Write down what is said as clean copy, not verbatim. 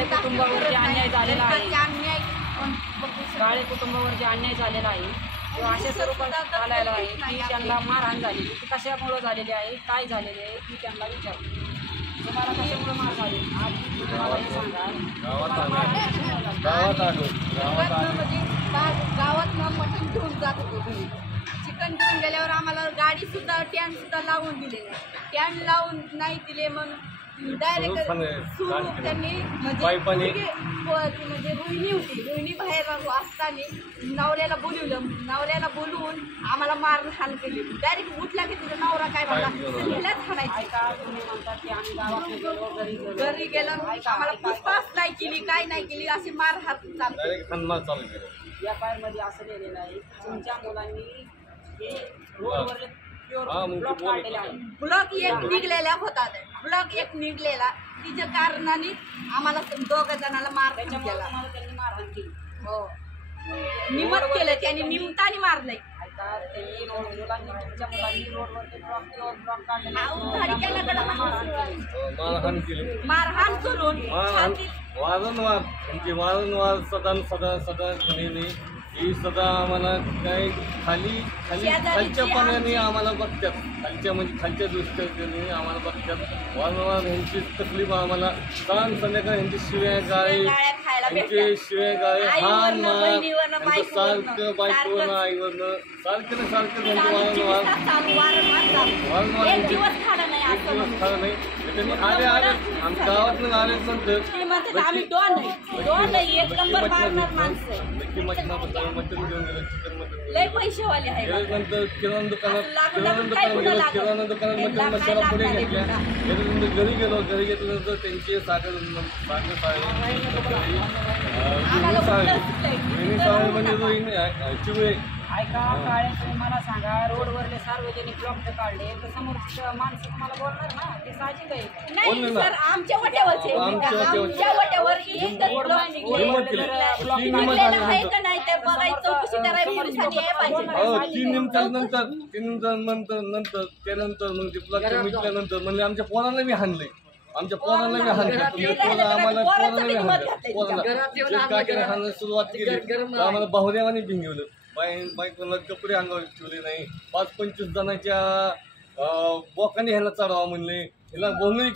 काळे कुटुंबावरती अन्याय झालेला आहे, काळे कुटुंबावरती अन्याय झालेला आहे किंवा अशा स्वरूपात आलेला आहे की त्यांना मारहाण झालेली, ती कशामुळे झालेली आहे, काय झालेले आहे ती त्यांना विचारतो. तुम्हाला कशामुळे मार झाली आज तुम्हाला हे सांगा. गावात मटण घेऊन जात होतो घरी. चिकन घेऊन गेल्यावर आम्हाला गाडी सुद्धा टॅन सुद्धा लावून दिले नाही. टॅन लावून नाही दिले, मग डायरेक्ट सुरू त्यांनी म्हणजे रोहिणी होती, रोहिणी बाहेर असताना नवऱ्याला बोलवलं, नवऱ्याला बोलवून आम्हाला मारहाण केली. डायरेक्ट उठला की तुझा नवरा काय म्हणला ह्यालाच हाणायचं. तुम्ही म्हणतात की आम्ही गावात गेलो, घरी गेलो, आम्हाला पुष्पास नाही केली, काय नाही केली, अशी मारहाण चालू. या फायरमध्ये असं लिहिलेलं आहे तुमच्या मुलांनी हे रोडवरले ब्लॉक काढलेले आहे. ब्लॉक एक निघलेला होता, ब्लॉक एक निघलेला तिच्या कारणाने आम्हाला दोघं जणांना मारहाण केला. त्यांनी मारहाण केली. हो, निमत केलं त्यांनी, निमताने मारलंय. त्यांनी मुलांनी तुमच्या मुलांनी रोडवरती ब्लॉक काढलेले मारहाण केली, मारहाण करून वारंवार त्यांची वारंवार सदा ही सदा आम्हाला काही खालच्या पाण्याने आम्हाला बघतात, खालच्या म्हणजे खालच्या दृष्टीने आम्हाला बघतात. वारंवार ह्यांची तकलीफ आम्हाला सण संध्याकाळ ह्यांची शिव्या गाळे, ह्यांचे शिव्या गाळे, हान मार, सारखं बायकोवरनं आईवरनं सारखं त्यांचं वारंवार एक दिवस खाणं नाही. त्यांनी आले आमच्या गावातून आले नंतर नक्की मटण घेऊन गेलो, चिकन मटण नंतर किराणा दुकानात मटण मसाला पुढे घेतल्या. त्याच्यानंतर घरी गेलो, घरी घेतल्यानंतर त्यांचे सागर म्हणजे चिवळे. ऐका काळे, तुम्ही मला सांगा रोडवरले सार्वजनिक ब्लॉक काढले तर समोर माणसं तुम्हाला बोलणार ना, ते साहजिक आहे. नाही सर, आमच्या वट्यावरचे आमच्या वट्यावर एकच ब्लॉक आहे का नाही ते बघायचं, चौकशी करायला पोलिसांनी यायला पाहिजे. तीन नंतर त्यानंतर मग ते ब्लॉक मिटल्यानंतर म्हणजे आमच्या पोरांना मी हाणलंय, आमच्या पोरांना मी हाणलं, आम्हाला पोरांना मी हाणलं, हाणायला सुरुवात केली. आम्हाला बाहुऱ्यावानी भिंगवलं, बायकोला कपडे अंगावर ठेवले नाही. 5-25 जणांच्या बोकाने ह्याला चढावा म्हणले, ह्याला बोंगळी